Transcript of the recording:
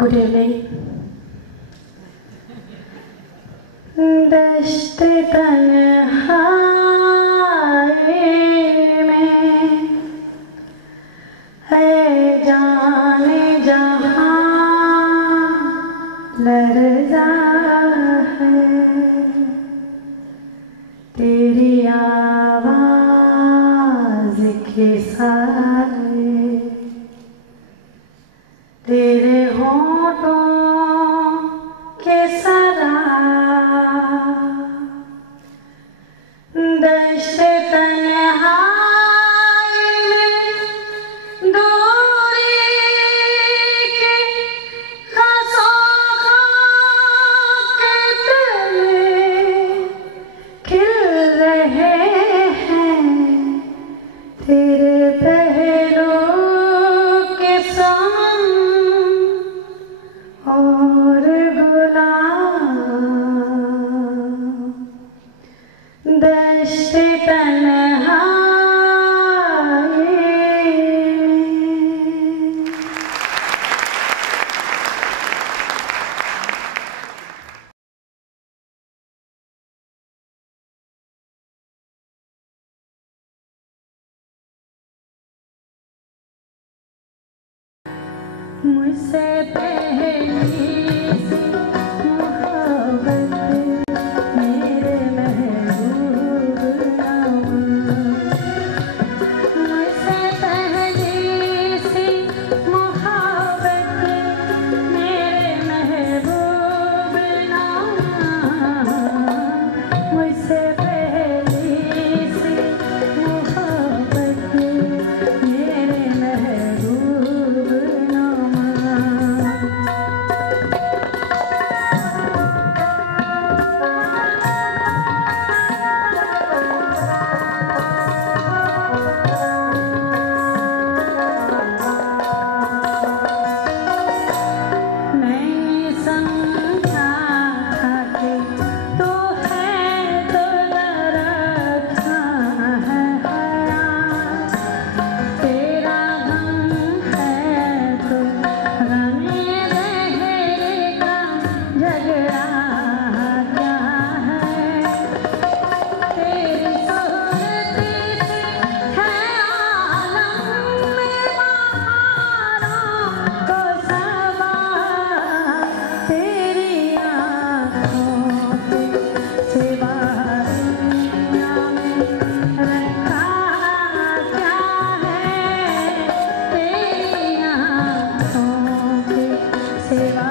Good evening. दश्त तन्हाई में है जाने जहां लरज़ा है, तेरी आवाज़ के सारे तेरे होठों के सरा दश्त तन्हाई में दूरी के खासों के तले खिल रहे हैं, तेरे पहलू के संग और गुलाब दश्त तन्हाई में। मुझसे पहली सी मोहब्बत मेरे महबूब मुझसे पहली सी मोहब्बत मेरे महबूब मुझसे पहली सी मोहब्बत मेरे महबूब मैं समझा था कि तू है तो दरख्शां है हयात, तेरा गम है तो ग़म-ए दहर का झगड़ा क्या है, तेरी सूरत से है aalam में बहारों को सबात, तेरी आँखों के सिवा दुनिया में रखा क्या है, तेरी आँखों के सिवा